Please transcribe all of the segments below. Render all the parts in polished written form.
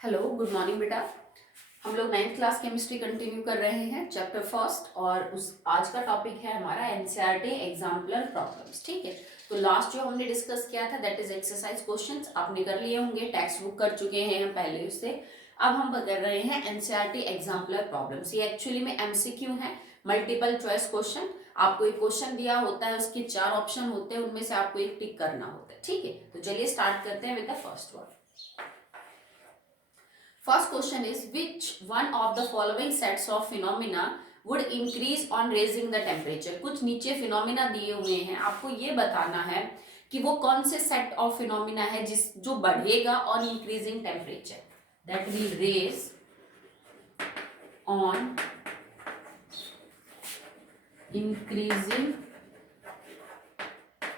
Hello, good morning बेटा। हम लोग 9th क्लास केमिस्ट्री कंटिन्यू कर रहे हैं, चैप्टर फर्स्ट। और उस आज का टॉपिक है हमारा एनसीईआरटी एग्जाम्पलर प्रॉब्लम्स। ठीक है, तो लास्ट जो हमने डिस्कस किया था दैट इज एक्सरसाइज क्वेश्चंस। आपने कर लिए होंगे, टेक्स्ट बुक कर चुके हैं हम पहले उससे। अब हम कर रहे हैं एनसीईआरटी एग्जाम्पलर प्रॉब्लम्स। ये एक्चुअली में एमसीक्यू है, मल्टीपल चॉइस क्वेश्चन। आपको एक क्वेश्चन दिया होता है, उसके 4 ऑप्शन होते हैं, उनमें से आपको एक टिक करना होता है। ठीक है, तो चलिए स्टार्ट करते हैं with the first one. First question is, which one of the following sets of phenomena would increase on raising the temperature? कुछ नीचे फिनोमिना दिए हुए हैं, आपको ये बताना है कि वो कौन से सेट ऑफ फिनोमिना है जो बढ़ेगा on increasing temperature, that will raise on increasing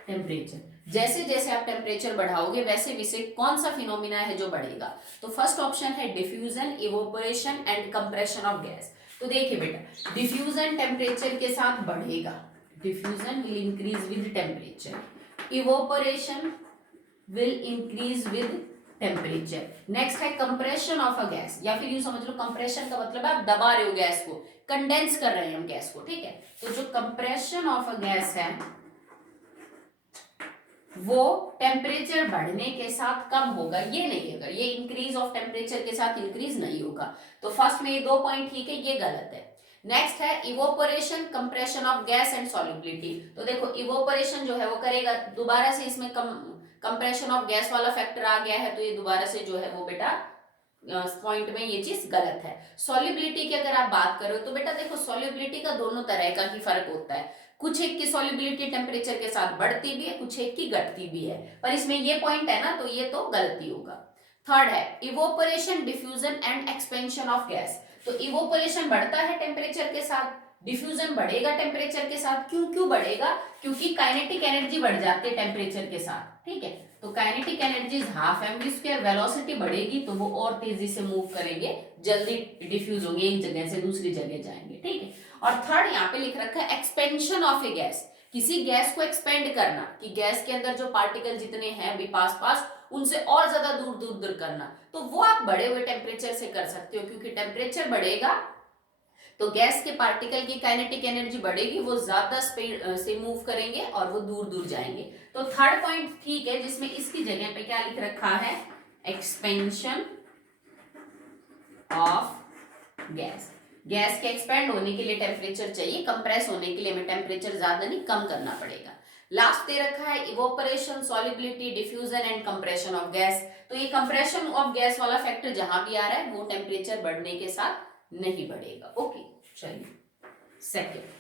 temperature. जैसे जैसे आप टेम्परेचर बढ़ाओगे वैसे वैसे कौन सा फिनोमिना है जो बढ़ेगा। तो फर्स्ट ऑप्शन है diffusion, evaporation and compression of gas. तो देखिए बेटा, डिफ्यूजन टेम्परेचर के साथ बढ़ेगा, diffusion will increase with temperature, evaporation will increase with temperature. Next है कंप्रेशन ऑफ अ गैस, या फिर यूं समझ लो कंप्रेशन का मतलब है आप दबा रहे हो गैस को, कंडेंस कर रहे हैं हम गैस को। ठीक है, तो जो कंप्रेशन ऑफ अ गैस है वो टेम्परेचर बढ़ने के साथ कम होगा, ये नहीं होगा, ये इंक्रीज ऑफ टेम्परेचर के साथ इंक्रीज नहीं होगा। तो फर्स्ट में ये 2 पॉइंट ठीक है, ये गलत है। नेक्स्ट है evaporation, compression of gas and solubility. तो देखो इवोपोरेशन जो है वो करेगा, दोबारा से इसमें कंप्रेशन ऑफ गैस वाला फैक्टर आ गया है, तो ये दोबारा से जो है वो बेटा पॉइंट में ये चीज गलत है। सॉल्युबिलिटी की अगर आप बात करो तो बेटा देखो, सॉल्युबिलिटी का दोनों तरह का ही फर्क होता है। कुछ एक की सॉल्युबिलिटी टेम्परेचर के साथ बढ़ती भी है, कुछ एक की घटती भी है, पर इसमें ये पॉइंट है ना, तो ये तो गलती होगा। थर्ड है evaporation, diffusion and expansion of gas. तो इवोपोरेशन बढ़ता है टेम्परेचर के साथ, डिफ्यूजन बढ़ेगा टेम्परेचर के साथ। क्यों क्यों बढ़ेगा? क्योंकि काइनेटिक एनर्जी बढ़ जाती है टेम्परेचर के साथ। ठीक है, तो kinetic energy half M V square, velocity बढ़ेगी तो वो और तेजी से मूव करेंगे, जल्दी डिफ्यूज होंगे, एक जगह से दूसरी जगह जाएंगे। ठीक है, और थर्ड यहाँ पे लिख रखा है एक्सपेंशन ऑफ ए गैस, किसी गैस को एक्सपेंड करना, कि गैस के अंदर जो पार्टिकल जितने हैं अभी पास पास उनसे और ज्यादा दूर दूर दूर करना। तो वो आप बढ़े हुए टेम्परेचर से कर सकते हो, क्योंकि टेम्परेचर बढ़ेगा तो गैस के पार्टिकल की काइनेटिक एनर्जी बढ़ेगी, वो ज्यादा स्पीड से मूव करेंगे और वो दूर दूर जाएंगे। तो थर्ड पॉइंट ठीक है, जिसमें इसकी जगह पे क्या लिख रखा है, एक्सपेंशन ऑफ गैस। गैस के एक्सपेंड होने के लिए टेम्परेचर चाहिए, कंप्रेस होने के लिए हमें टेम्परेचर ज्यादा नहीं कम करना पड़ेगा। लास्ट दे रखा है evaporation, solubility, diffusion and compression of gas. तो ये कंप्रेशन ऑफ गैस वाला फैक्टर जहां भी आ रहा है वो टेम्परेचर बढ़ने के साथ नहीं बढ़ेगा। ओके, चलिए second.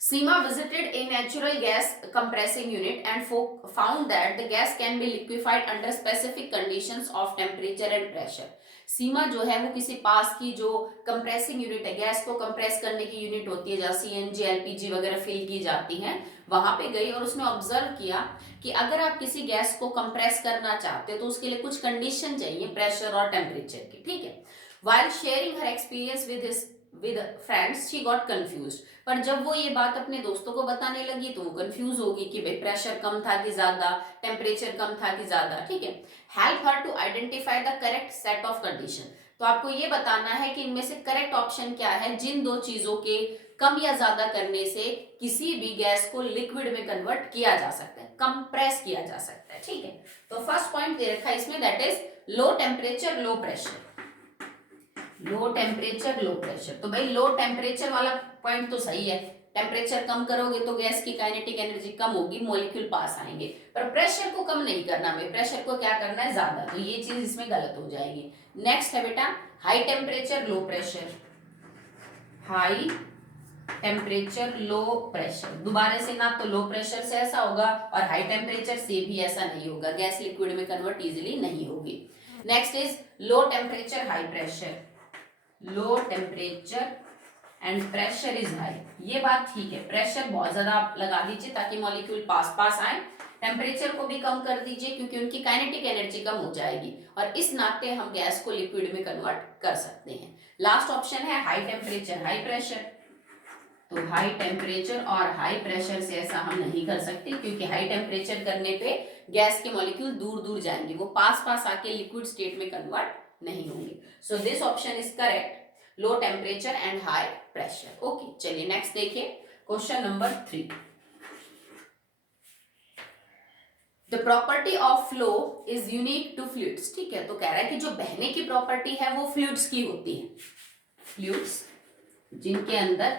Seema visited a natural gas compressing unit and found that the gas can be liquefied under specific conditions of temperature and pressure. सीमा जो है वो किसी पास की जो कंप्रेसिंग यूनिट है, गैस को कंप्रेस करने की यूनिट होती है जहाँ सीएनजी एलपीजी वगैरह फिल की जाती हैं, वहां पे गई और उसने ऑब्जर्व किया कि अगर आप किसी गैस को कंप्रेस करना चाहते हो तो उसके लिए कुछ कंडीशन चाहिए, प्रेशर और टेम्परेचर की। ठीक है, while sharing her experience with friends she got confused। पर जब वो ये बात अपने दोस्तों को बताने लगी तो वो कंफ्यूज होगी कि भाई प्रेशर कम था कि ज्यादा, टेम्परेचर कम था कि ज्यादा। ठीक है, help her to identify the correct set of condition. तो आपको ये बताना है कि इनमें से करेक्ट ऑप्शन क्या है, जिन दो चीजों के कम या ज्यादा करने से किसी भी गैस को लिक्विड में कन्वर्ट किया जा सकता है, कंप्रेस किया जा सकता है। ठीक है, तो फर्स्ट पॉइंट दे रखा है इसमें, that is low temperature low pressure. Low temperature low pressure, तो भाई लो टेम्परेचर वाला पॉइंट तो सही है, टेम्परेचर कम करोगे तो गैस की काइनेटिक एनर्जी कम होगी, मॉलिक्यूल पास आएंगे। पर प्रेशर को कम नहीं करना हमें, प्रेशर को क्या करना है, ज्यादा, तो ये चीज इसमें गलत हो जाएगी। नेक्स्ट है बेटा high temperature low pressure, high temperature low pressure. दोबारा से ना तो लो प्रेशर से ऐसा होगा और हाई टेम्परेचर से भी ऐसा नहीं होगा, गैस लिक्विड में कन्वर्ट इजीली नहीं होगी। Next is low temperature high pressure, low temperature and pressure is high. ये बात ठीक है, प्रेशर बहुत ज्यादा आप लगा दीजिए ताकि मॉलिक्यूल पास पास आए, टेम्परेचर को भी कम कर दीजिए क्योंकि उनकी काइनेटिक एनर्जी कम हो जाएगी और इस नाते हम गैस को लिक्विड में कन्वर्ट कर सकते हैं। लास्ट ऑप्शन है हाई टेम्परेचर हाई प्रेशर। तो हाई टेम्परेचर और हाई प्रेशर से ऐसा हम नहीं कर सकते, क्योंकि हाई टेम्परेचर करने पे गैस के मॉलिक्यूल दूर दूर जाएंगे, वो पास पास आके लिक्विड स्टेट में कन्वर्ट नहीं होंगे। So this option is correct, low temperature and high pressure. Okay, चलिए नेक्स्ट देखिए question number 3। The property of flow is unique to fluids. ठीक है, तो कह रहा है कि जो बहने की प्रॉपर्टी है वो फ्लूइड्स की होती है, फ्लूइड्स जिनके अंदर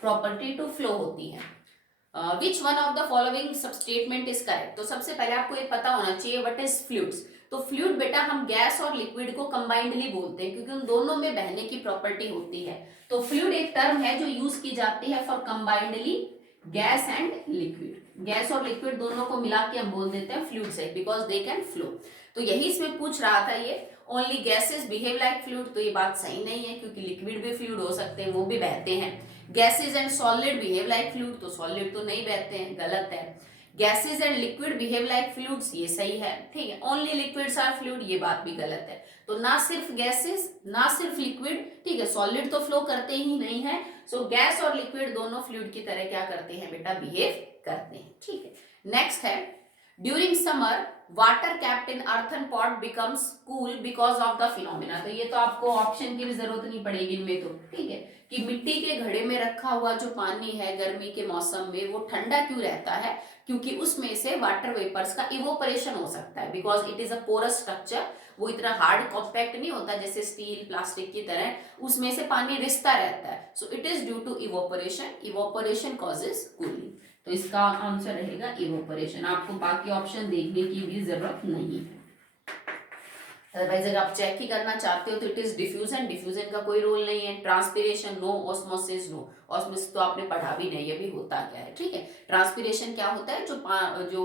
प्रॉपर्टी टू फ्लो होती है। Which one of the following सब स्टेटमेंट इज करेक्ट। तो सबसे पहले आपको ये पता होना चाहिए व्हाट इज फ्लूइड्स। तो फ्लूइड बेटा हम गैस और लिक्विड को कंबाइंडली बोलते हैं, क्योंकि उन दोनों में बहने की प्रॉपर्टी होती है। तो फ्लूइड एक टर्म है जो यूज की जाती है for combinedly gas and liquid. Gas और लिक्विड दोनों को मिला के हम बोल देते हैं फ्लूइड्स है, बिकॉज दे कैन फ्लो। तो यही इसमें पूछ रहा था ये, only gases behave like fluid. तो ये बात सही नहीं है, क्योंकि लिक्विड भी फ्लूइड हो सकते हैं, वो भी बहते हैं। Gases and solid behave like fluid, तो सॉलिड तो नहीं बहते हैं, गलत है। Gases and liquid behave like fluids, ये सही है। ठीक है, ओनली लिक्विड्स आर फ्लूइड, ये बात भी गलत है। तो ना सिर्फ गैसेज ना सिर्फ लिक्विड, ठीक है, सॉलिड तो फ्लो करते ही नहीं है। सो गैस और लिक्विड दोनों फ्लूइड की तरह क्या करते हैं बेटा, बिहेव करते हैं। ठीक है, नेक्स्ट है during summer water kept in earthen pot becomes cool because of the phenomena. तो ये तो आपको ऑप्शन की भी जरूरत नहीं पड़ेगी इनमें, तो ठीक है कि मिट्टी के घड़े में रखा हुआ जो पानी है गर्मी के मौसम में वो ठंडा क्यों रहता है, क्योंकि उसमें से वाटर वेपर्स का इवोपरेशन हो सकता है, because it is a porous structure. वो इतना हार्ड कॉम्पैक्ट नहीं होता जैसे स्टील प्लास्टिक की तरह, उसमें से पानी रिसता रहता है। So it is due to evaporation, evaporation causes cooling. तो इसका आंसर रहेगा इवोपरेशन। आपको बाकी ऑप्शन देखने की भी जरूरत नहीं है। अदरवाइज अगर आप चेक ही करना चाहते हो तो इट इज डिफ्यूजन, डिफ्यूजन का कोई रोल नहीं है। Transpiration no, osmosis no, osmosis तो आपने पढ़ा भी नहीं, ये भी होता क्या है। ठीक है, ट्रांसपिरेशन क्या होता है, जो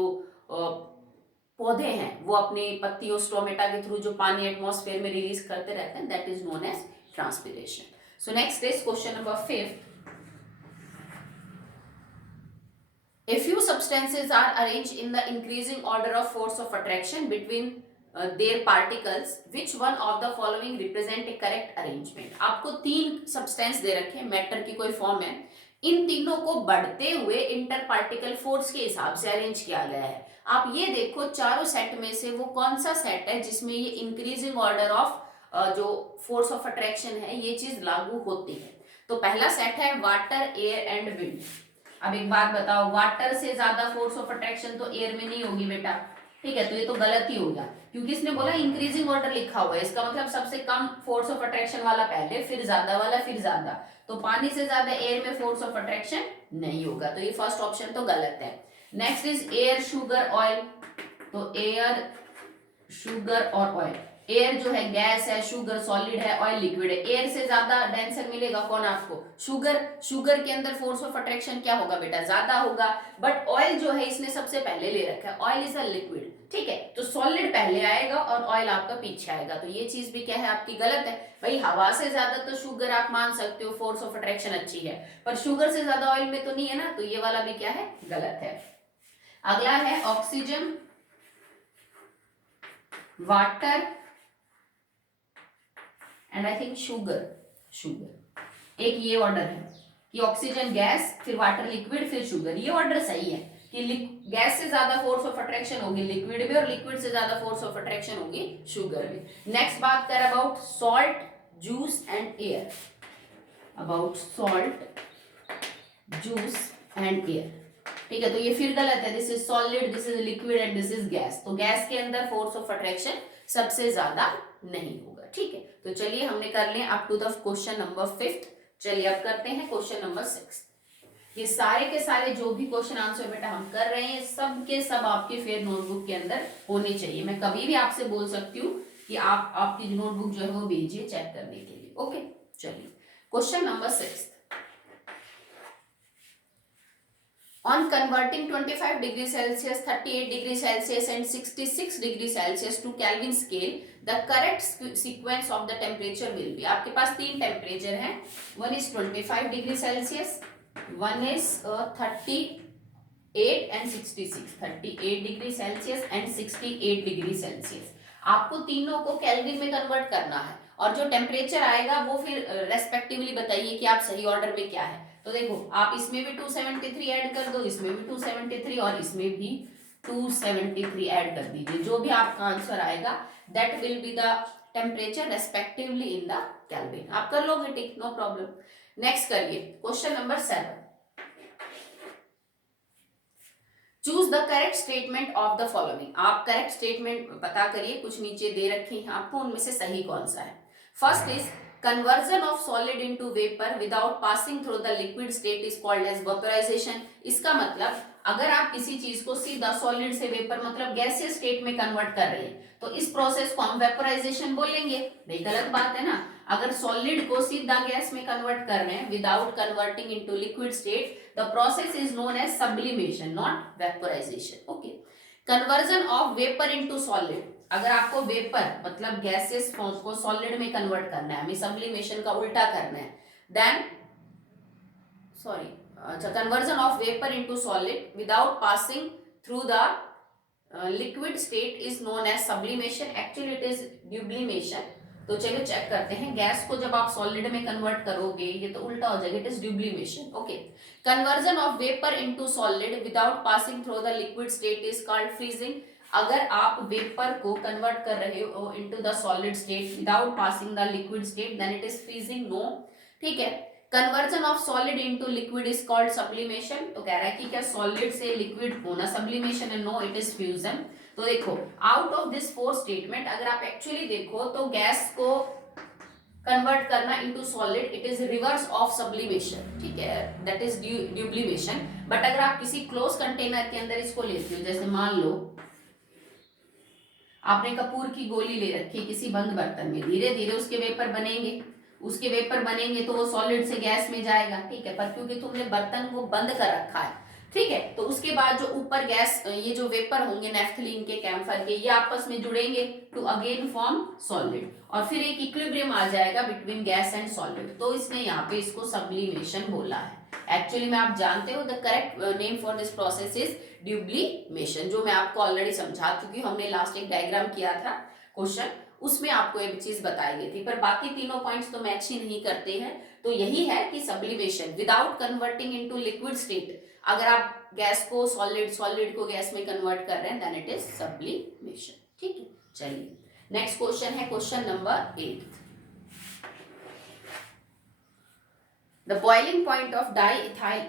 पौधे हैं वो अपनी पत्तियों स्टोमेटा के थ्रू जो पानी एटमॉस्फेयर में रिलीज करते रहते हैं, that is known as transpiration. So next is question number 5। A few substances are arranged in the increasing order of force of attraction between their particles. Which one of the following represent a correct arrangement? आपको 3 substance दे रखे हैं, matter की कोई form है। इन तीनों को बढ़ते हुए इंटर पार्टिकल फोर्स के हिसाब से अरेंज किया गया है। आप ये देखो चारों सेट में से वो कौन सा सेट है जिसमें ये इंक्रीजिंग ऑर्डर ऑफ जो फोर्स ऑफ अट्रैक्शन है ये चीज लागू होती है। तो पहला सेट है वाटर, एयर एंड विंड। अब एक बात बताओ, वाटर से ज्यादा फोर्स ऑफ अट्रैक्शन तो एयर में नहीं होगी बेटा, ठीक है, तो ये तो गलत ही हो गया, क्योंकि इसने बोला इंक्रीजिंग ऑर्डर लिखा हुआ है, इसका मतलब सबसे कम फोर्स ऑफ अट्रैक्शन वाला पहले, फिर ज्यादा वाला, फिर ज्यादा। तो पानी से ज्यादा एयर में फोर्स ऑफ अट्रैक्शन नहीं होगा, तो ये फर्स्ट ऑप्शन तो गलत है। Next is air, sugar, oil. तो एयर, शुगर और ऑयल। एयर जो है गैस है, शुगर सॉलिड है, ऑयल लिक्विड है। एयर से ज्यादा डेंसर मिलेगा कौन आपको, शुगर। शुगर के अंदर फोर्स ऑफ अट्रैक्शन क्या होगा बेटा, ज्यादा होगा। बट ऑयल जो है इसने सबसे पहले ले रखा है, ऑयल इज अ लिक्विड, ठीक है, तो सॉलिड पहले आएगा और ऑयल आपका पीछे आएगा। तो ये चीज भी क्या है आपकी गलत है। भाई हवा से ज्यादा तो शुगर आप मान सकते हो, फोर्स ऑफ अट्रैक्शन अच्छी है, पर शुगर से ज्यादा ऑयल में तो नहीं है ना, तो ये वाला भी क्या है, गलत है। अगला है oxygen, water and I think sugar. Sugar एक ये ऑर्डर है कि ऑक्सीजन गैस, फिर वाटर लिक्विड, फिर शुगर। ये ऑर्डर सही है कि गैस से ज्यादा फोर्स ऑफ अट्रैक्शन होगी लिक्विड में और लिक्विड से ज्यादा फोर्स ऑफ अट्रैक्शन होगी शुगर में। नेक्स्ट बात कर about salt, juice and air. About salt, juice and air, ठीक है, तो ये फिर गलत है। This is solid, this is liquid and this is gas. तो गैस के अंदर फोर्स ऑफ अट्रैक्शन सबसे ज्यादा नहीं होगा, ठीक है। तो चलिए हमने कर लिया up to the question number 5। चलिए अब करते हैं क्वेश्चन नंबर 6। ये सारे के सारे जो भी क्वेश्चन आंसर बेटा हम कर रहे हैं सब के सब आपके फेयर नोटबुक के अंदर होने चाहिए। मैं कभी भी आपसे बोल सकती हूँ कि आप आपकी नोटबुक जो है वो भेजिए चेक करने के लिए। ओके, चलिए question number 6। On converting 25 degree Celsius, 38 degree Celsius and 66 degree Celsius to Kelvin scale, the correct sequence of the temperature will be। आपके पास 3 टेम्परेचर हैं, one is 25 degree Celsius, one is 38 and 66, 38 degree Celsius and 68 degree Celsius। आपको तीनों को kelvin में convert करना है और जो टेम्परेचर आएगा वो फिर रेस्पेक्टिवली बताइए कि आप सही ऑर्डर में क्या है। तो देखो आप इसमें भी 273 ऐड कर दो, इसमें भी 273 और इसमें भी 273 ऐड कर दीजिए। जो भी आपका आंसर आएगा that will be the temperature respectively in the kelvin. आप कर लोगे टिक, नो प्रॉब्लम। नेक्स्ट करिए question number 7। Choose the correct statement of the following. आप करेक्ट स्टेटमेंट पता करिए, कुछ नीचे दे रखे हैं आपको, उनमें से सही कौन सा है। First is conversion of solid into vapour without passing through the liquid state is called as vaporisation. इसका मतलब अगर आप किसी चीज को सीधा सॉलिड से वेपर मतलब गैसियस स्टेट में कन्वर्ट कर रहे हैं तो इस प्रोसेस को हम वेपराइजेशन बोलेंगे। नहीं, गलत बात है ना। अगर सॉलिड को सीधा गैस में कन्वर्ट कर रहे हैं without converting into liquid state, the process is known as sublimation, not vaporization. Okay. Conversion of vapor into solid. अगर आपको वेपर मतलब गैसेस फॉर्म को सॉलिड में कन्वर्ट करना है, हमें सब्लिमेशन का उल्टा करना है, देन अच्छा conversion of vapour into solid without passing through the liquid state is known as sublimation. Actually it is dublimation. तो चलिए चेक करते हैं, गैस को जब आप सॉलिड में कन्वर्ट करोगे ये तो उल्टा हो जाएगा, it is desublimation. Okay, conversion of vapour into solid without passing through the liquid state is called freezing. अगर आप वेपर को कन्वर्ट कर रहे हो into the solid state without passing the liquid state then it is freezing. No, ठीक है। Conversion of solid into liquid is called sublimation. तो कह रहा है कि क्या सॉलिड से लिक्विड होना सब्लिमेशन है? No, it is fusion. तो देखो आउट ऑफ दिस 4 स्टेटमेंट अगर आप एक्चुअली देखो तो गैस को कन्वर्ट करना into solid it is reverse of sublimation, ठीक है, दैट इज ड्यूब्लिमेशन। बट अगर आप किसी क्लोज कंटेनर के अंदर इसको लेते हो, जैसे मान लो आपने कपूर की गोली ले रखी किसी बंद बर्तन में, धीरे धीरे उसके वेपर बनेंगे तो वो सॉलिड से गैस में जाएगा, ठीक है, पर क्योंकि तुमने बर्तन को बंद कर रखा है, ठीक है, तो उसके बाद जो ऊपर गैस ये जो वेपर होंगे नेफ्थलीन के, कैम्फर के, ये आपस में जुड़ेंगे टू अगेन फॉर्म सॉलिड और फिर एक इक्विलिब्रियम आ जाएगा बिटवीन गैस एंड सॉलिड। तो इसने यहाँ पे इसको सब्लिमेशन बोला है। एक्चुअली में आप जानते हो the correct name for this process is desublimation, जो मैं आपको ऑलरेडी समझा चुकी हूँ। हमने लास्ट एक डायग्राम किया था क्वेश्चन, उसमें आपको एक चीज बताई गई थी, पर बाकी तीनों पॉइंट्स तो मैच ही नहीं करते हैं। तो यही है कि sublimation without converting into liquid state, अगर आप गैस को सॉलिड को गैस में कन्वर्ट कर रहे हैं देन इट इज सब्लिमेशन, ठीक है। चलिए नेक्स्ट क्वेश्चन है question number 8। The boiling point of diethyl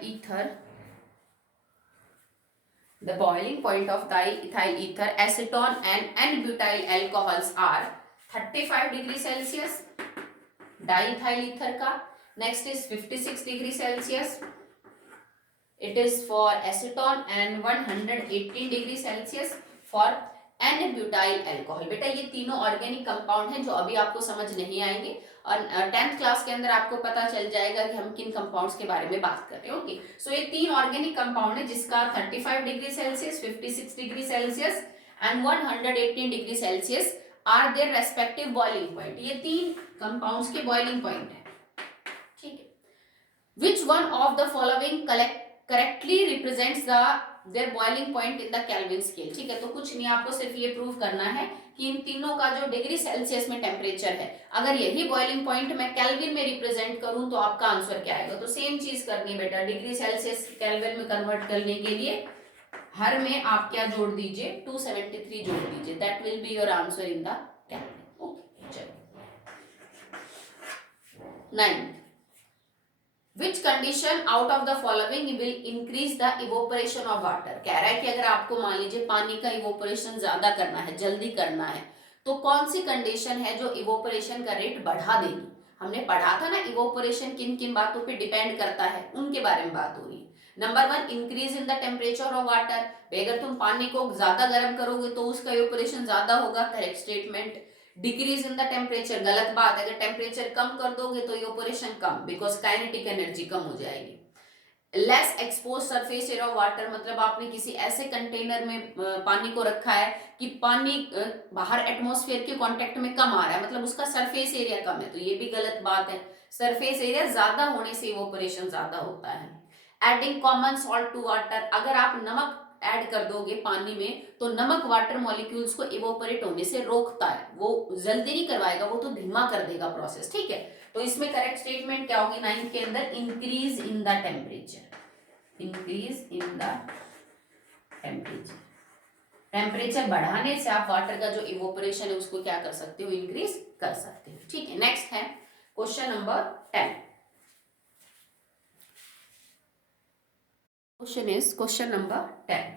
ether, acetone and N-butyl alcohols are 35 degree Celsius diethyl ether का। Next is 56 degree Celsius it is for acetone and 118 degree Celsius for N-butyl alcohol. बेटा ये तीनों organic compound हैं जो अभी आपको समझ नहीं आएंगे और 10th क्लास के अंदर आपको पता चल जाएगा कि हम किन कंपाउंड्स के बारे में बात कर रहे हैं। ओके, सो ये 3 ऑर्गेनिक कंपाउंड है जिसका 35 degree Celsius, 56 degree Celsius and 118 degree Celsius are their respective boiling point. ये 3 कंपाउंड्स के बॉइलिंग पॉइंट है, ठीक है। Which one of the following correctly represents their boiling point in the Kelvin scale, ठीक है। तो कुछ नहीं, आपको सिर्फ ये प्रूव करना है कि इन तीनों का जो डिग्री सेल्सियस में टेम्परेचर है, अगर यही बॉइलिंग पॉइंट मैं केल्विन में रिप्रेजेंट करूं तो आपका आंसर क्या आएगा। तो सेम चीज करनी है बेटा, डिग्री सेल्सियस केल्विन में कन्वर्ट करने के लिए हर में आप क्या जोड़ दीजिए, 273 जोड़ दीजिए, that will be your answer in the kelvin. Okay, चलो 9, Which condition out of the following will increase the evaporation of water? कह रहा है कि अगर आपको मान लीजिए पानी का इवोपरेशन ज्यादा करना है, जल्दी करना है, तो कौन सी कंडीशन है जो इवोपरेशन का रेट बढ़ा देगी। हमने पढ़ा था ना इवोपरेशन किन किन बातों पे डिपेंड करता है, उनके बारे में बात हो रही है। Number 1 increase in the temperature of water. अगर तुम पानी को ज्यादा गर्म करोगे तो उसका इवोपरेशन ज्यादा होगा, correct statement. Decrease in the temperature, गलत बात, अगर टेम्परेचर कम कर दोगे तो इवोपरेशन कम, बिकॉज काइनेटिक एनर्जी कम हो जाएगी। Less expose surface area of water, मतलब आपने किसी ऐसे कंटेनर में पानी को रखा है कि पानी बाहर एटमॉस्फेयर के कांटेक्ट में कम आ रहा है, मतलब उसका सरफेस एरिया कम है, तो ये भी गलत बात है। सरफेस एरिया ज्यादा होने से इवोपरेशन ज्यादा होता है। Adding common salt to water, अगर आप नमक ऐड कर दोगे पानी में तो नमक वाटर मॉलिक्यूल्स को इवोपरेट होने से रोकता है, वो जल्दी नहीं करवाएगा, वो तो धीमा कर देगा प्रोसेस, ठीक है। तो इसमें करेक्ट स्टेटमेंट क्या होगी 9th के अंदर, increase in the temperature, increase in the temperature. Temperature बढ़ाने से आप वाटर का जो इवोपरेशन है उसको क्या कर सकते हो, इंक्रीज कर सकते हो। ठीक है, नेक्स्ट है question number 10। Question is question number 10.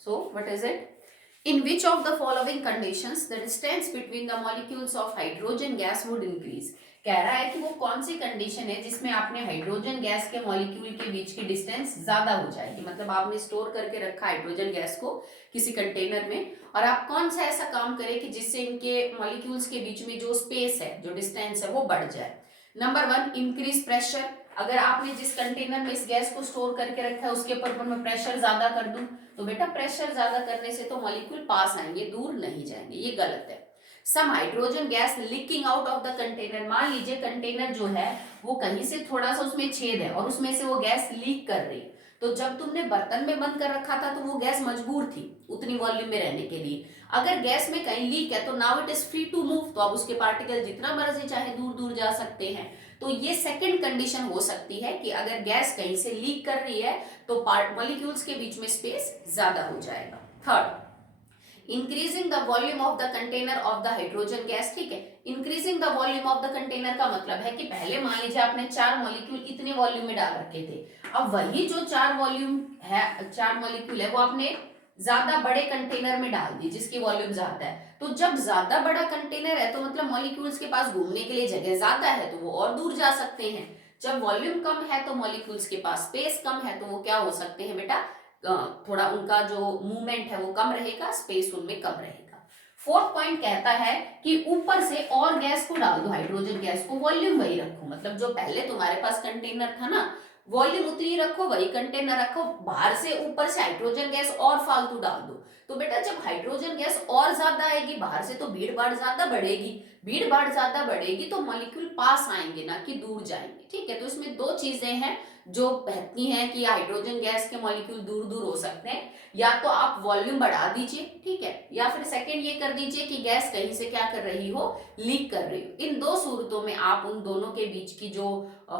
So what is it? In which of the following conditions the distance between the molecules of hydrogen gas would increase? कह रहा है कि वो कौन सी कंडीशन है जिसमें आपने हाइड्रोजन गैस के मॉलिक्यूल के बीच की डिस्टेंस ज्यादा हो जाएगी। मतलब आपने स्टोर करके रखा हाइड्रोजन गैस को किसी कंटेनर में, और आप कौन सा ऐसा काम करें कि जिससे इनके मॉलिक्यूल्स के बीच में जो स्पेस है, जो डिस्टेंस है, वो बढ़ जाए। Number 1, increase pressure. अगर आपने जिस कंटेनर में इस गैस को स्टोर करके रखा है उसके ऊपर मैं प्रेशर ज्यादा कर दूं, तो बेटा प्रेशर ज्यादा करने से तो मॉलिक्यूल पास आएंगे, दूर नहीं जाएंगे, ये गलत है। Some hydrogen gas leaking out of the container. मान लीजिए कंटेनर जो है वो कहीं से थोड़ा सा उसमें छेद है और उसमें से वो गैस लीक कर रही है, तो जब तुमने बर्तन में बंद कर रखा था तो वो गैस मजबूर थी उतनी वॉल्यूम में रहने के लिए। अगर गैस में कहीं लीक है तो now it is free to move, तो अब उसके पार्टिकल जितना मर्जी चाहे दूर दूर जा सकते हैं। तो ये सेकंड कंडीशन हो सकती है कि अगर गैस कहीं से लीक कर रही है तो मॉलिक्यूल्स के बीच में स्पेस ज्यादा हो जाएगा। Third, increasing the volume of the container of the hydrogen gas. ठीक है, increasing the volume of the container का मतलब है कि पहले मान लीजिए आपने 4 मॉलिक्यूल इतने वॉल्यूम में डाल रखे थे, अब वही जो 4 वॉल्यूम है, 4 मॉलिक्यूल है, वो आपने ज्यादा बड़े कंटेनर में डाल दी जिसकी वॉल्यूम ज्यादा है। तो जब ज्यादा बड़ा कंटेनर है तो मतलब मॉलिक्यूल्स के पास घूमने के लिए जगह ज्यादा है तो वो और दूर जा सकते हैं। जब वॉल्यूम कम है तो मॉलिक्यूल्स के पास स्पेस कम है तो वो क्या हो सकते हैं बेटा, थोड़ा उनका जो मूवमेंट है वो कम रहेगा, स्पेस उनमें कम रहेगा। फोर्थ पॉइंट कहता है कि ऊपर से और गैस को डाल दो, हाइड्रोजन गैस को, वॉल्यूम वही रखो। मतलब जो पहले तुम्हारे पास कंटेनर था ना, वॉल्यूम उतनी रखो, वही कंटेनर रखो, बाहर से ऊपर से हाइड्रोजन गैस और फालतू डाल दो। तो बेटा जब हाइड्रोजन गैस और ज्यादा आएगी बाहर से तो भीड़ भाड़ ज्यादा बढ़ेगी, भीड़ भाड़ ज्यादा बढ़ेगी तो मॉलिक्यूल पास आएंगे ना कि दूर जाएंगे। ठीक है, तो इसमें दो चीजें हैं जो कहती हैं कि हाइड्रोजन गैस के मॉलिक्यूल दूर दूर हो सकते हैं। या तो आप वॉल्यूम बढ़ा दीजिए, ठीक है, या फिर सेकंड ये कर दीजिए कि गैस कहीं से क्या कर रही हो, लीक कर रही हो। इन दो सूरतों में आप उन दोनों के बीच की जो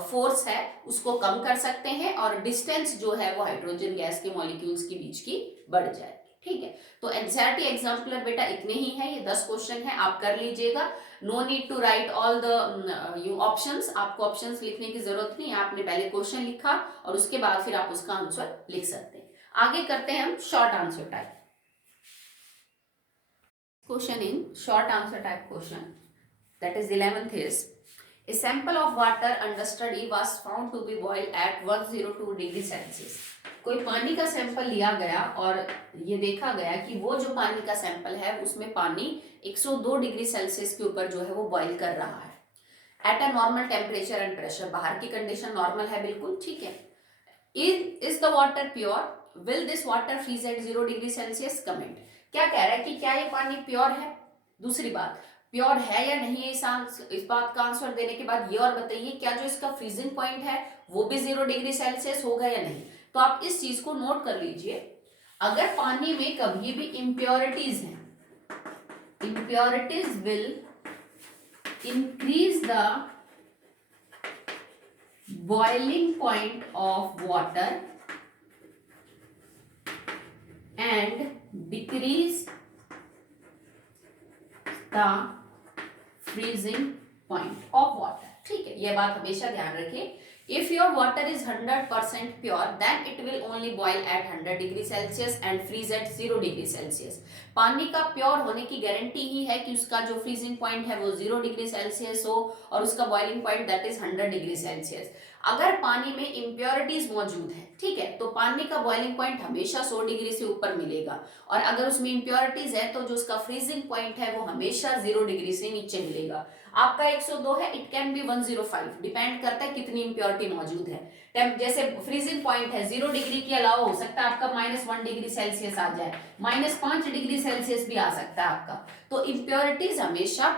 फोर्स है उसको कम कर सकते हैं और डिस्टेंस जो है वो हाइड्रोजन गैस के मॉलिक्यूल्स के बीच की बढ़ जाएगी। ठीक है, तो एनसीईआरटी एग्जाम्पलर बेटा इतने ही है, ये 10 क्वेश्चन है, आप कर लीजिएगा। No need to write all the options, आपको ऑप्शंस लिखने की जरूरत नहीं है, आपने पहले क्वेश्चन लिखा और उसके बाद फिर आप उसका आंसर लिख सकते हैं। आगे करते हैं हम short answer type question. In short answer type question, that is 11th is a sample of water under study was found to be boiled at 102 degree Celsius. कोई पानी का सैंपल लिया गया और ये देखा गया कि वो जो पानी का सैंपल है उसमें पानी 102 डिग्री सेल्सियस के ऊपर जो है वो बॉईल कर रहा है at a normal temperature and pressure. बाहर की कंडीशन नॉर्मल है बिल्कुल, ठीक है। Is the water pure, will this water freeze at 0 degree Celsius? Comment. क्या कह रहा है कि क्या ये पानी प्योर है? दूसरी बात, प्योर है या नहीं है, इस बात का आंसर देने के बाद ये और बताइए क्या जो इसका फ्रीजिंग पॉइंट है वो भी 0 डिग्री सेल्सियस होगा या नहीं। तो आप इस चीज को नोट कर लीजिए, अगर पानी में कभी भी इम्प्योरिटीज हैं, impurities will increase the boiling point of water and decrease the freezing point of water. ठीक है, यह बात हमेशा ध्यान रखें। If your water is 100% pure, then it will only boil at 100 degree Celsius and freeze at 0 degree Celsius. पानी का pure होने की गारंटी ही है कि उसका जो फ्रीजिंग पॉइंट है वो 0 डिग्री सेल्सियस हो और उसका boiling point that is 100 degree Celsius. अगर पानी में इम्प्योरिटीज मौजूद है, ठीक है, तो पानी का बॉइलिंग पॉइंट हमेशा 100 डिग्री से ऊपर मिलेगा, और अगर उसमें इम्प्योरिटीज है तो जो उसका फ्रीजिंग पॉइंट है वो हमेशा 0 डिग्री से नीचे मिलेगा। आपका 102 है, इट कैन बी 105, डिपेंड करता है कितनी इम्प्योरिटी मौजूद है। जैसे फ्रीजिंग पॉइंट है 0 डिग्री के अलावा हो सकता है आपका -1 डिग्री सेल्सियस आ जाए, -5 डिग्री सेल्सियस भी आ सकता है आपका। तो इम्प्योरिटीज हमेशा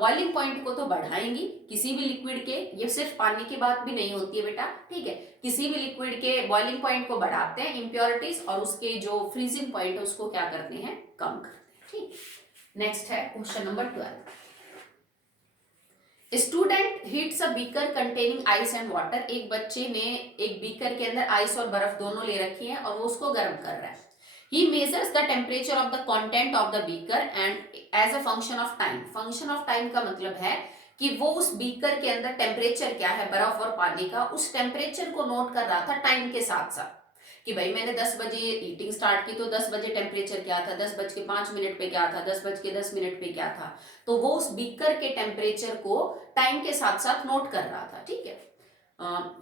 बॉइलिंग पॉइंट को तो बढ़ाएंगी किसी भी लिक्विड के, ये सिर्फ पानी की बात भी नहीं होती है बेटा, ठीक है, किसी भी लिक्विड के बॉइलिंग पॉइंट को बढ़ाते हैं इम्प्योरिटीज और उसके जो फ्रीजिंग पॉइंट है उसको क्या करते हैं, कम करते हैं। ठीक, नेक्स्ट है question number 12। Student heats a beaker containing ice and water. एक बच्चे ने एक बीकर के अंदर आइस और बर्फ दोनों ले रखी है और वो उसको गर्म कर रहा है। He measures the temperature of the content of the beaker and as a function of time. Function of time का मतलब है कि वो उस बीकर के अंदर टेम्परेचर क्या है बर्फ और पानी का, उस टेम्परेचर को नोट कर रहा था टाइम के साथ साथ कि भाई मैंने 10 बजे हीटिंग स्टार्ट की तो 10 बजे टेम्परेचर क्या था, 10:05 पे क्या था, 10:10 पे क्या था। तो वो उस बीकर के टेम्परेचर को टाइम के साथ साथ नोट कर रहा था। ठीक है,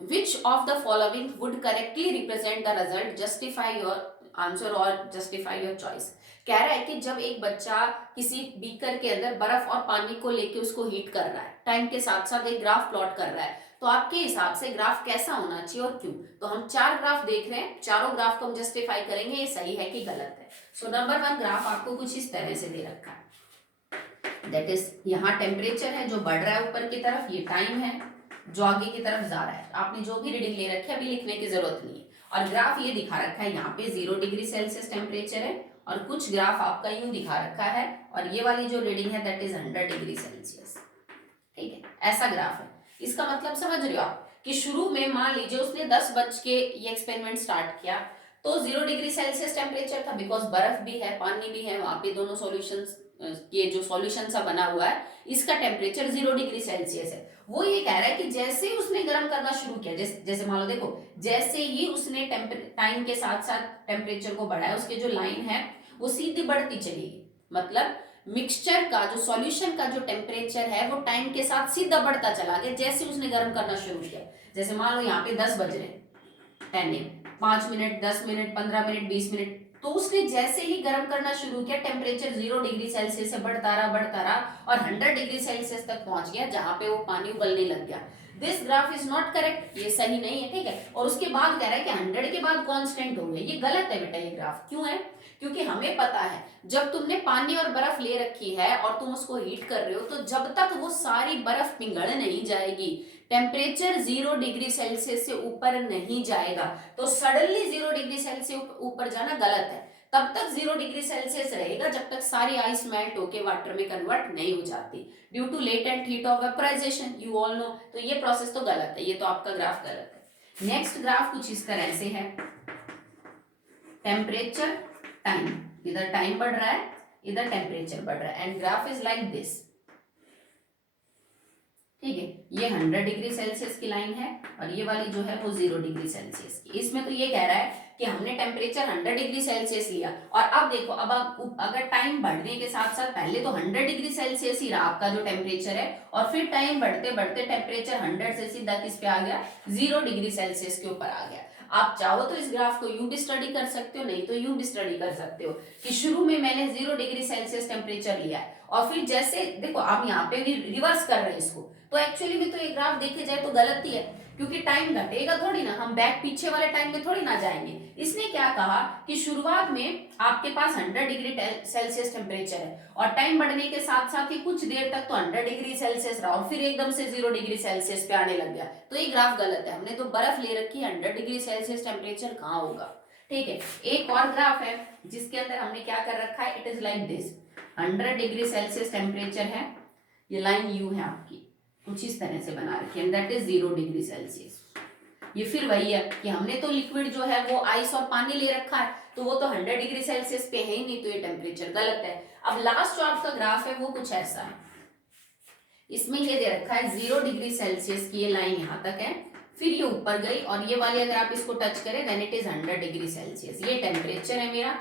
which of the following would correctly represent the result, justify your answer और जस्टिफाई योर चॉइस। कह रहा है कि जब एक बच्चा किसी बीकर के अंदर बर्फ और पानी को लेके उसको हीट कर रहा है, टाइम के साथ साथ एक ग्राफ प्लॉट कर रहा है, तो आपके हिसाब से ग्राफ कैसा होना चाहिए और क्यों। तो हम 4 ग्राफ देख रहे हैं, चारों ग्राफ को हम जस्टिफाई करेंगे ये सही है कि गलत है। सो नंबर 1 ग्राफ आपको कुछ इस तरह से दे रखा है, दैट इज यहाँ टेम्परेचर है जो बढ़ रहा है ऊपर की तरफ, ये टाइम है जो आगे की तरफ जा रहा है। आपने जो भी रीडिंग ले रखी है अभी लिखने की जरूरत नहीं है। और ग्राफ ये दिखा रखा है, यहाँ पे 0 डिग्री सेल्सियस टेम्परेचर है और कुछ ग्राफ आपका यूं दिखा रखा है और ये वाली जो रीडिंग है दैट इज 100 डिग्री सेल्सियस। ठीक है, ऐसा ग्राफ है। इसका मतलब समझ रहे हो आप कि शुरू में मान लीजिए उसने 10 बज के ये एक्सपेरिमेंट स्टार्ट किया तो 0 डिग्री सेल्सियस टेम्परेचर था, बिकॉज बर्फ भी है पानी भी है वहां पे, दोनों सॉल्यूशंस, ये जो सॉल्यूशन सा बना हुआ है इसका टेम्परेचर 0 डिग्री सेल्सियस है। वो ये कह रहा है कि जैसे ही उसने गर्म करना शुरू किया, जैसे मान लो देखो, जैसे ही उसने टाइम के साथ साथ टेम्परेचर को बढ़ाया, उसके जो लाइन है वो सीधी बढ़ती चलेगी। मतलब मिक्सचर का जो सॉल्यूशन का जो टेम्परेचर है वो टाइम के साथ सीधा बढ़ता चला गया जैसे उसने गर्म करना शुरू किया। जैसे मान लो यहाँ पे 10 बज रहे, 10 5 मिनट 10 मिनट 15 मिनट 20 मिनट, तो उसने जैसे ही गर्म करना शुरू किया टेम्परेचर 0 डिग्री सेल्सियस से बढ़ता रहा और 100 डिग्री सेल्सियस तक पहुंच गया जहां पे वो पानी उबलने लग गया। This graph is not correct, ये सही नहीं है। ठीक है, और उसके बाद कह रहा है कि 100 के बाद कांस्टेंट हो गया, ये गलत है बेटा ये ग्राफ। क्यों है? क्योंकि हमें पता है जब तुमने पानी और बर्फ ले रखी है और तुम उसको हीट कर रहे हो तो जब तक वो सारी बर्फ पिघल नहीं जाएगी, टेम्परेचर 0 डिग्री सेल्सियस से ऊपर नहीं जाएगा। तो सडनली 0 डिग्री सेल्सियस ऊपर जाना गलत है। तब तक 0 डिग्री सेल्सियस रहेगा जब तक सारी आइस मेल्ट होके वाटर में कन्वर्ट नहीं हो जाती, due to latent heat of vaporisation, you all know. तो ये प्रोसेस तो गलत है, ये तो आपका ग्राफ गलत है। नेक्स्ट ग्राफ कुछ इस तरह से है, टेम्परेचर टाइम, इधर टाइम बढ़ रहा है इधर टेम्परेचर बढ़ रहा है and graph is like this. ठीक है, ये 100 डिग्री सेल्सियस की लाइन है और ये वाली जो है वो 0 डिग्री सेल्सियस की। इसमें तो ये कह रहा है कि हमने टेम्परेचर 100 डिग्री सेल्सियस लिया और अब देखो, अब अगर टाइम बढ़ने के साथ साथ पहले तो 100 डिग्री सेल्सियस ही रहा आपका जो टेम्परेचर है और फिर टाइम बढ़ते बढ़ते टेम्परेचर 100 से सीधा किस पे आ गया, 0 डिग्री सेल्सियस के ऊपर आ गया। आप चाहो तो इस ग्राफ को यूं भी स्टडी कर सकते हो, नहीं तो यूं भी स्टडी कर सकते हो कि शुरू में मैंने 0 डिग्री सेल्सियस टेम्परेचर लिया है और फिर जैसे देखो आप यहाँ पे भी रिवर्स कर रहे हैं इसको, तो एक्चुअली में तो ये ग्राफ देखे जाए तो गलत ही है, क्योंकि टाइम घटेगा थोड़ी ना, हम बैक पीछे वाले टाइम में थोड़ी ना जाएंगे। इसने क्या कहा कि शुरुआत में आपके पास 100 डिग्री सेल्सियस टेम्परेचर है और टाइम बढ़ने के साथ साथ ही कुछ देर तक तो 100 डिग्री सेल्सियस रहा और फिर एकदम से 0 डिग्री सेल्सियस पे आने लग गया, तो ये ग्राफ गलत है। हमने तो बर्फ ले रखी है, 100 डिग्री सेल्सियस टेम्परेचर कहाँ होगा। ठीक है, एक और ग्राफ है जिसके अंदर हमने क्या कर रखा है, it is like this, 100 degree Celsius temperature है, ये लाइन यू है आपकी, कुछ इस तरह से बना रखी है, दैट इज 0 डिग्री सेल्सियस। ये फिर वही है कि हमने तो लिक्विड जो है वो आइस और पानी ले रखा है, तो वो तो 100 डिग्री सेल्सियस पे है ही नहीं, तो ये टेम्परेचर गलत है। अब लास्ट जो आपका ग्राफ है वो कुछ ऐसा है, इसमें ये दे रखा है 0 डिग्री सेल्सियस की ये लाइन यहाँ तक है, फिर ये ऊपर गई और ये वाली अगर आप इसको टच करें then it is 100 degree Celsius. ये टेम्परेचर है मेरा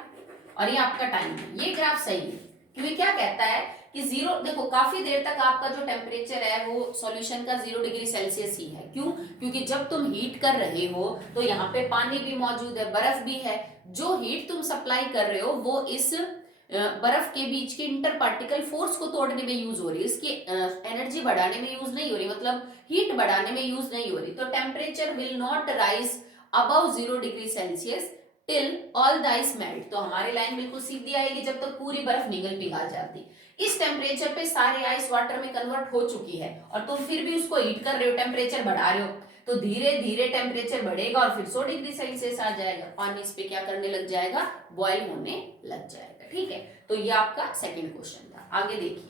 और ये आपका टाइम है। ये ग्राफ सही है क्योंकि क्या कहता है कि 0, देखो काफी देर तक आपका जो टेम्परेचर है वो सॉल्यूशन का 0 डिग्री सेल्सियस ही है। क्यों? क्योंकि जब तुम हीट कर रहे हो तो यहाँ पे पानी भी मौजूद है, बर्फ भी है, जो हीट तुम सप्लाई कर रहे हो वो इस बर्फ के बीच के इंटर पार्टिकल फोर्स को तोड़ने में यूज हो रही है, इसकी एनर्जी बढ़ाने में यूज नहीं हो रही, मतलब हीट बढ़ाने में यूज नहीं हो रही। तो temperature will not rise above 0 degree Celsius till all the ice melt. तो हमारी लाइन बिल्कुल सीधी आएगी जब तक पूरी बर्फ पिघल जाती। इस टेम्परेचर पे सारे आइस वाटर में कन्वर्ट हो चुकी है और तुम फिर भी उसको हीट कर रहे हो, टेम्परेचर बढ़ा रहे हो, तो धीरे धीरे टेम्परेचर बढ़ेगा और फिर 100 डिग्री सेल्सियस आ जाएगा, पानी इस पे क्या करने लग जाएगा, बॉयल होने लग जाएगा। ठीक है, तो ये आपका सेकंड क्वेश्चन था। आगे देखिए,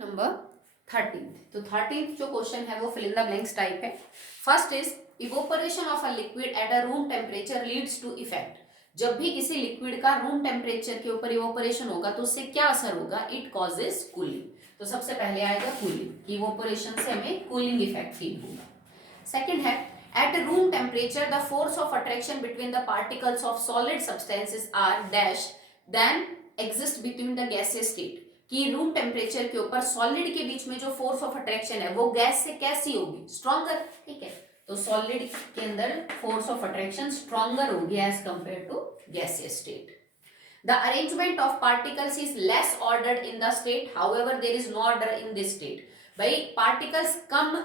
नंबर 13th। तो 13th जो क्वेश्चन है वो fill in the blanks type है। First is evaporation of a liquid at a room temperature leads to effect. जब भी किसी लिक्विड का रूम टेम्परेचर के ऊपर इवोपरेशन होगा तो उससे क्या असर होगा? It causes cooling. तो सबसे पहले आएगा कूलिंग। इवोपरेशन से हमें कूलिंग इफेक्ट फील होगा। सेकेंड है at room temperature the force of attraction between the particles of solid substances are dash than exist between the gaseous state। कि रूम टेम्परेचर के ऊपर सॉलिड के बीच में जो फोर्स ऑफ अट्रैक्शन है वो गैस से कैसी होगी? स्ट्रॉन्गर। ठीक है, तो सॉलिड के अंदर फोर्स ऑफ अट्रैक्शन स्ट्रॉन्गर होगी as compared to gaseous state. The arrangement of particles is less ordered in the state, however there is no order in this state। भाई पार्टिकल्स कम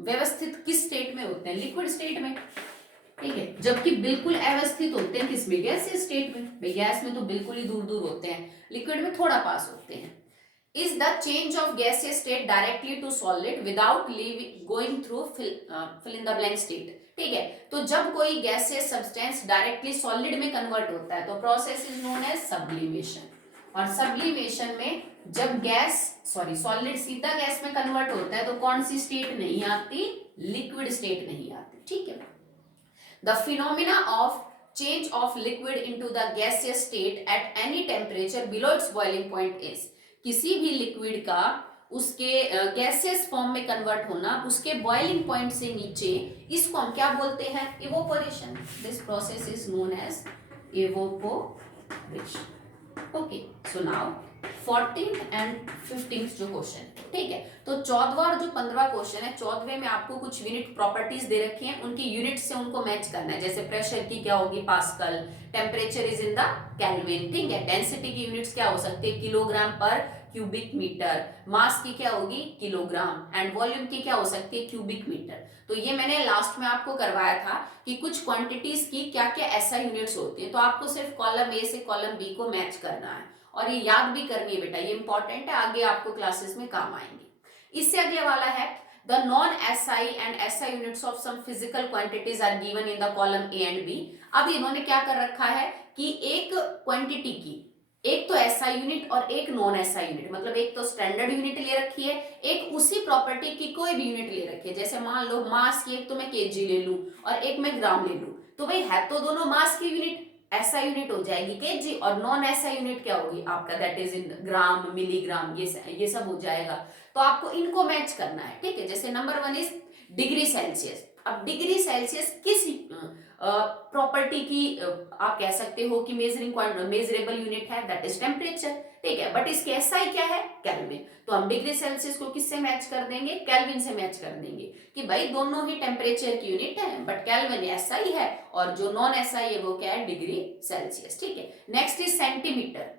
व्यवस्थित किस स्टेट में होते हैं? लिक्विड स्टेट में। ठीक है, जबकि बिल्कुल अव्यवस्थित होते हैं किसमें? गैसियस स्टेट में। भाई गैस में तो बिल्कुल ही दूर दूर होते हैं, लिक्विड में थोड़ा पास होते हैं। Is the change of gaseous state directly to solid without going through fill in the blank state। ठीक है, तो जब कोई गैसियस सब्सटेंस डायरेक्टली सॉलिड में कन्वर्ट होता है तो process is known as sublimation. और सब्लिमेशन में जब सॉलिड सीधा गैस में कन्वर्ट होता है तो कौन सी स्टेट नहीं आती? लिक्विड स्टेट नहीं आती। ठीक है, the phenomena of change of liquid into the gaseous state at any temperature below it's boiling point is. किसी भी लिक्विड का उसके गैसियस फॉर्म में कन्वर्ट होना उसके बॉइलिंग पॉइंट से नीचे, इसको हम क्या बोलते हैं? Evaporation. This process is known as evaporation. Okay, so now 14th and 15th जो क्वेश्चन है। ठीक है, तो 14वां और जो 15वां क्वेश्चन है, 14वें में आपको कुछ यूनिट प्रॉपर्टीज दे रखी हैं, उनकी यूनिट से उनको मैच करना है। जैसे प्रेशर की क्या होगी? Pascal. Temperature is in the kelvin. ठीक है, डेंसिटी की यूनिट्स क्या हो सकती है? किलोग्राम पर क्यूबिक मीटर। मास की क्या होगी? किलोग्राम। एंड वॉल्यूम की क्या हो सकती है? Cubic metre. तो ये मैंने लास्ट में आपको करवाया था कि कुछ क्वांटिटीज की क्या क्या ऐसा यूनिट्स होती है, तो आपको सिर्फ कॉलम ए से कॉलम बी को मैच करना है और ये याद भी करनी है बेटा, ये इंपॉर्टेंट है, आगे आपको क्लासेस में काम आएंगे। इससे अगले वाला है the non SI and SI units of some physical quantities are given in the column A and B. अब इन्होंने क्या कर रखा है कि एक क्वांटिटी की एक तो एसआई यूनिट और एक नॉन एसआई यूनिट, मतलब एक तो स्टैंडर्ड यूनिट ले रखी है, एक उसी प्रॉपर्टी की कोई भी यूनिट ले रखी है। जैसे मान लो मास की एक तो मैं केजी ले लूं और एक मैं ग्राम ले लूं, तो भाई है तो दोनों मास की यूनिट, ऐसा यूनिट हो जाएगी केजी, और नॉन ऐसा यूनिट क्या होगी आपका? That is in gram, milligram, ये सब हो जाएगा। तो आपको इनको मैच करना है। ठीक है, जैसे नंबर 1 इज डिग्री सेल्सियस। अब डिग्री सेल्सियस किस प्रॉपर्टी की आप कह सकते हो कि मेजरेबल यूनिट है? That is temperature. ठीक है, बट इसके एसआई क्या है? केल्विन। तो हम डिग्री सेल्सियस को किससे मैच कर देंगे? केल्विन से मैच कर देंगे कि भाई दोनों ही टेम्परेचर की यूनिट है, बट केल्विन एसआई है और जो नॉन एसआई है वो क्या है? Degree Celsius. ठीक है, नेक्स्ट इज सेंटीमीटर।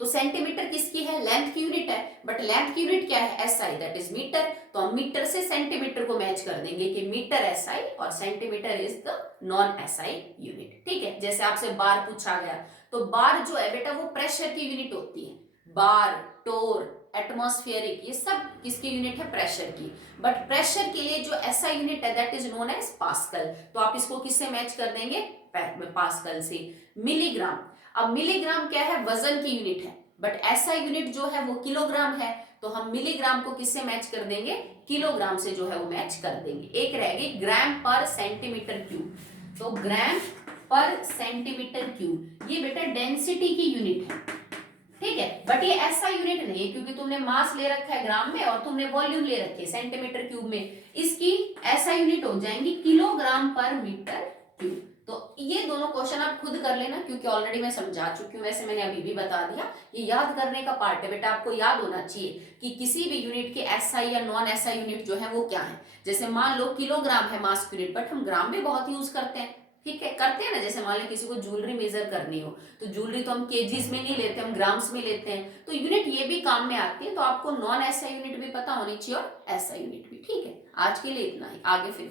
तो सेंटीमीटर किसकी है? लेंथ की यूनिट है, बट लेंथ की यूनिट क्या है? SI, that is metre. तो हम मीटर से सेंटीमीटर को मैच कर देंगे कि मीटर एसआई और centimetre is the non SI unit. ठीक है, जैसे आपसे बार पूछा गया, तो बार जो है बेटा वो प्रेशर की यूनिट होती है। बार, टोर, एटमॉस्फेरिक, ये सब किसकी यूनिट है? प्रेशर की। बट प्रेशर के लिए जो ऐसा यूनिट है that is known as pascal. तो आप इसको किससे मैच कर देंगे? पास्कल से। मिलीग्राम। अब मिलीग्राम क्या है? वजन की यूनिट है, बट ऐसा यूनिट जो है वो किलोग्राम है, तो हम मिलीग्राम को किससे मैच कर देंगे? किलोग्राम से जो है वो मैच कर देंगे। एक रहेगी ग्राम पर सेंटीमीटर क्यूब। तो ग्राम पर सेंटीमीटर क्यूब ये बेटा डेंसिटी की यूनिट है। ठीक है, बट ये ऐसा यूनिट नहीं है क्योंकि तुमने मास ले रखा है ग्राम में और तुमने वॉल्यूम ले रखी है सेंटीमीटर क्यूब में। इसकी ऐसा यूनिट हो जाएंगी किलोग्राम पर मीटर क्यूब। तो ये दोनों क्वेश्चन आप खुद कर लेना क्योंकि ऑलरेडी मैं समझा चुकी हूँ, वैसे मैंने अभी भी बता दिया। ये याद करने का पार्ट है बेटा, आपको याद होना चाहिए कि किसी भी यूनिट के एसआई या नॉन एसआई यूनिट जो है वो क्या है। जैसे मान लो किलोग्राम है मास यूनिट, बट हम ग्राम भी बहुत यूज करते हैं। ठीक है, करते हैं ना। जैसे मान लो किसी को ज्वेलरी मेजर करनी हो तो ज्वेलरी तो हम केजीज में नहीं लेते, हम ग्राम्स में लेते हैं। तो यूनिट ये भी काम में आती है। तो आपको नॉन एसआई यूनिट भी पता होनी चाहिए और एसआई यूनिट भी। ठीक है, आज के लिए इतना ही, आगे फिर